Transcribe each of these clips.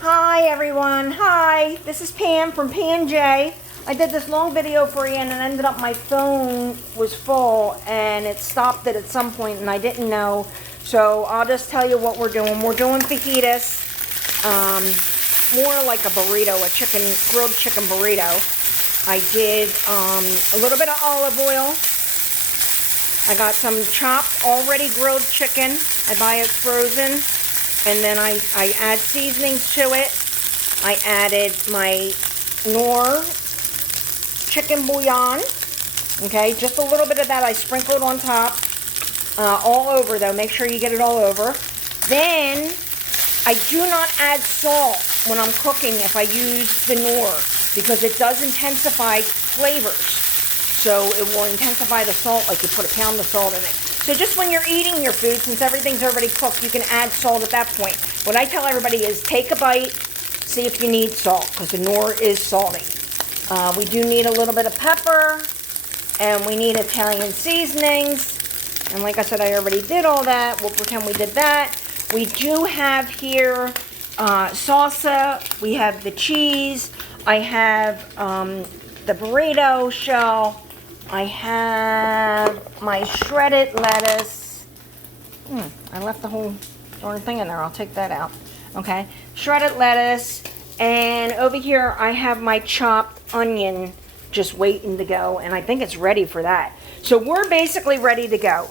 Hi everyone, hi, this is Pam from P&J. I did this long video for you and it ended up my phone was full and it stopped it at some point and I didn't know. So I'll just tell you what we're doing. We're doing fajitas, more like a burrito, a grilled chicken burrito. I did a little bit of olive oil. I got some chopped, already grilled chicken. I buy it frozen. And then I add seasonings to it. I added my Knorr chicken bouillon. Okay, just a little bit of that I sprinkled on top. All over though, make sure you get it all over. Then, I do not add salt when I'm cooking if I use the Knorr, because it does intensify flavors. So it will intensify the salt, like you put a pound of salt in it. So just when you're eating your food, since everything's already cooked, you can add salt at that point. What I tell everybody is take a bite, see if you need salt, because the Knorr is salty. We do need a little bit of pepper, and we need Italian seasonings. And like I said, I already did all that. We'll pretend we did that. We do have here salsa. We have the cheese. I have the burrito shell. I have my shredded lettuce. I left the whole darn thing in there. I'll take that out. Okay. Shredded lettuce. And over here I have my chopped onion just waiting to go. And I think it's ready for that. So we're basically ready to go.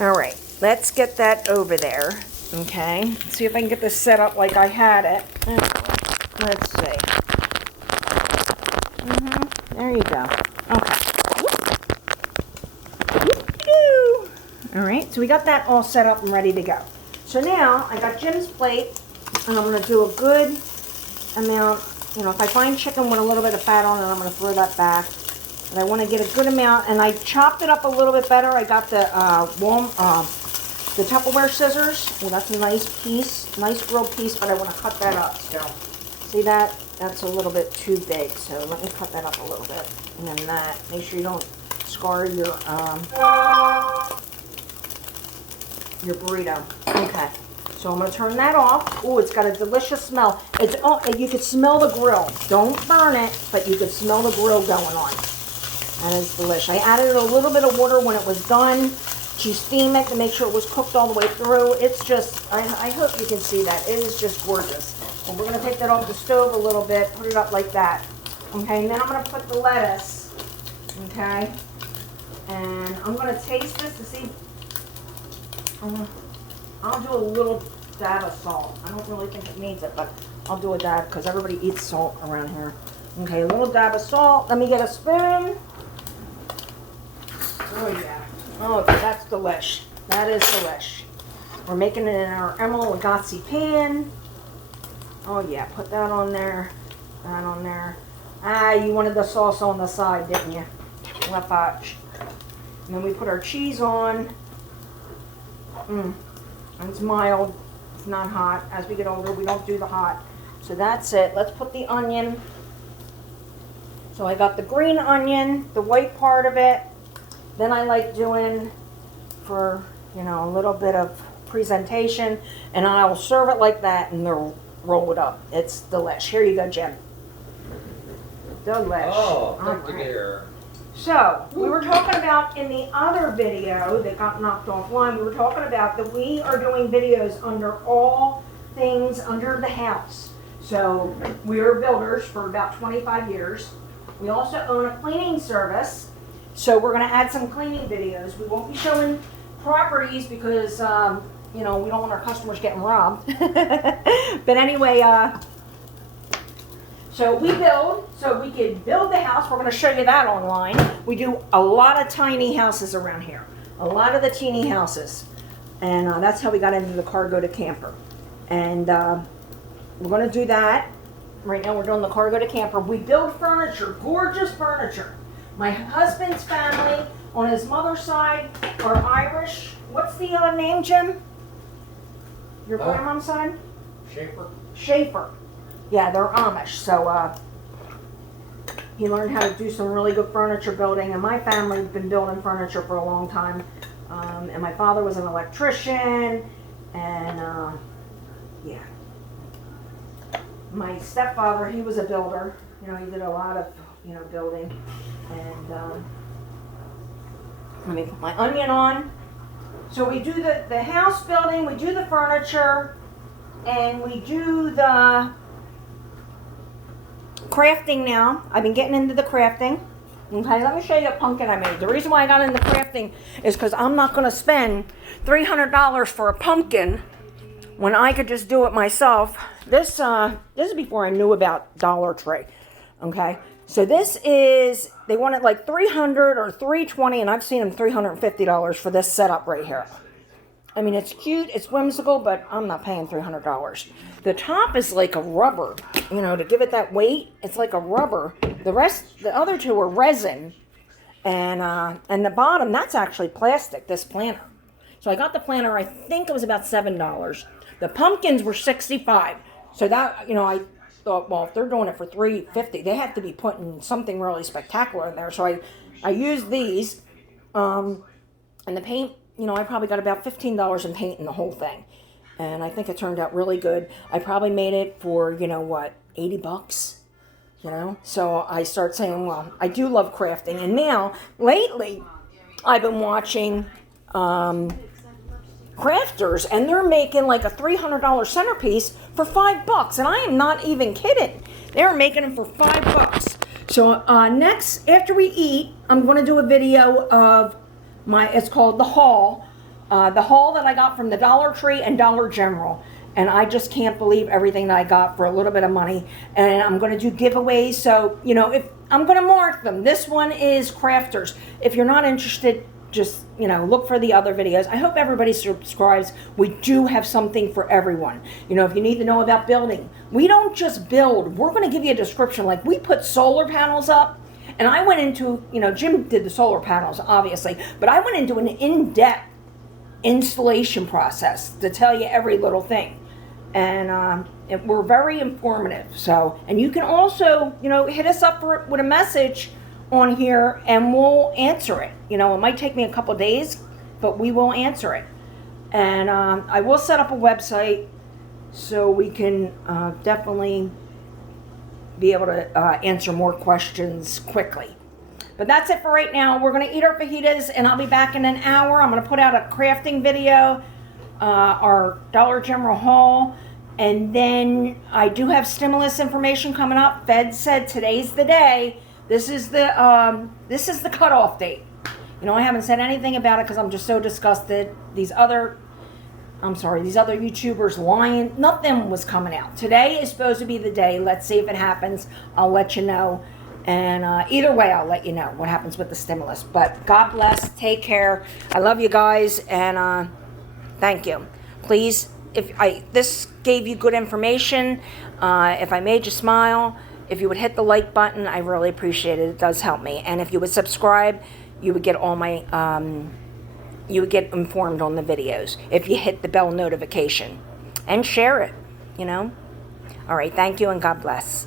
Alright. Let's get that over there. Okay. Let's see if I can get this set up like I had it. Let's see. There you go. Okay. Alright, so we got that all set up and ready to go. So now, I got Jim's plate, and I'm going to do a good amount. You know, if I find chicken with a little bit of fat on it, I'm going to throw that back. But I want to get a good amount, and I chopped it up a little bit better. I got the Tupperware scissors. Well, that's a nice piece, nice grilled piece, but I want to cut that up still. See that? That's a little bit too big, so let me cut that up a little bit. And then that, make sure you don't scar your burrito. Okay, so I'm going to turn that off. Oh, it's got a delicious smell. It's you can smell the grill. Don't burn it, but you can smell the grill going on. That is delicious. I added a little bit of water when it was done to steam it to make sure it was cooked all the way through. It's just, I hope you can see that. It is just gorgeous. And we're going to take that off the stove a little bit, put it up like that. Okay, and then I'm going to put the lettuce. Okay, and I'm going to taste this to see. I'll do a little dab of salt. I don't really think it needs it, but I'll do a dab because everybody eats salt around here. Okay, a little dab of salt. Let me get a spoon. Oh yeah. Oh, that's delish. That is delish. We're making it in our emerald lagasse pan. Oh yeah, put that on there. That on there. Ah, you wanted the sauce on the side, didn't you? Lafage. And then we put our cheese on. It's mild. It's not hot. As we get older, we don't do the hot. So that's it. Let's put the onion. So I got the green onion, the white part of it. Then I like doing for, you know, a little bit of presentation. And I'll serve it like that and they'll roll it up. It's delish. Here you go, Jim. Delish. Oh, thank you, dear. So, we were talking about in the other video that got knocked offline, we were talking about that we are doing videos under all things under the house. So, we are builders for about 25 years. We also own a cleaning service. So, we're going to add some cleaning videos. We won't be showing properties because, you know, we don't want our customers getting robbed. But anyway, so we build, so we can build the house. We're going to show you that online. We do a lot of tiny houses around here. A lot of the teeny houses. And that's how we got into the cargo to camper. And we're going to do that. Right now we're doing the cargo to camper. We build furniture, gorgeous furniture. My husband's family on his mother's side are Irish. What's the name, Jim? Your grandma's side? Schaefer. Schaefer. Yeah, they're Amish, so he learned how to do some really good furniture building, and my family's been building furniture for a long time, and my father was an electrician, and yeah, my stepfather, he was a builder. You know, he did a lot of, you know, building. And let me put my onion on. So we do the house building, we do the furniture, and we do the crafting now. I've been getting into the crafting. Okay, let me show you a pumpkin I made. The reason why I got into crafting is because I'm not going to spend $300 for a pumpkin when I could just do it myself. This is before I knew about Dollar Tree. Okay, so this is, they want it like $300 or $320, and I've seen them $350 for this setup right here. I mean, it's cute, it's whimsical, but I'm not paying $300. The top is like a rubber, you know, to give it that weight. It's like a rubber. The other two are resin, and the bottom, that's actually plastic. This planter. So I got the planter. I think it was about $7. The pumpkins were $65. So that, you know, I thought, well, if they're doing it for $350, they have to be putting something really spectacular in there. So I used these, and the paint. You know, I probably got about $15 in paint in the whole thing. And I think it turned out really good. I probably made it for, you know what, $80, you know? So I start saying, well, I do love crafting. And now, lately, I've been watching crafters, and they're making like a $300 centerpiece for $5. And I am not even kidding. They're making them for $5. So next, after we eat, I'm going to do a video of it's called the haul that I got from the Dollar Tree and Dollar General, and I just can't believe everything that I got for a little bit of money. And I'm going to do giveaways, so you know, if I'm going to mark them. This one is crafters. If you're not interested, just, you know, look for the other videos. I hope everybody subscribes. We do have something for everyone. You know, if you need to know about building, we don't just build. We're going to give you a description. Like, we put solar panels up. And I went into, you know, Jim did the solar panels, obviously, but I went into an in-depth installation process to tell you every little thing. And we're very informative. So, and you can also, you know, hit us up with a message on here and we'll answer it. You know, it might take me a couple days, but we will answer it. And I will set up a website so we can definitely be able to answer more questions quickly. But that's it for right now. We're going to eat our fajitas, and I'll be back in an hour. I'm going to put out a crafting video, our Dollar General haul, and then I do have stimulus information coming up. Fed said today's the day. This is the cutoff date. You know, I haven't said anything about it because I'm just so disgusted. These other YouTubers lying. Nothing was coming out. Today is supposed to be the day. Let's see if it happens. I'll let you know. And either way, I'll let you know what happens with the stimulus. But God bless. Take care. I love you guys. And thank you. Please, if this gave you good information, if I made you smile, if you would hit the like button, I really appreciate it. It does help me. And if you would subscribe, you would get all my... you would get informed on the videos if you hit the bell notification and share it, you know. All right, thank you and God bless.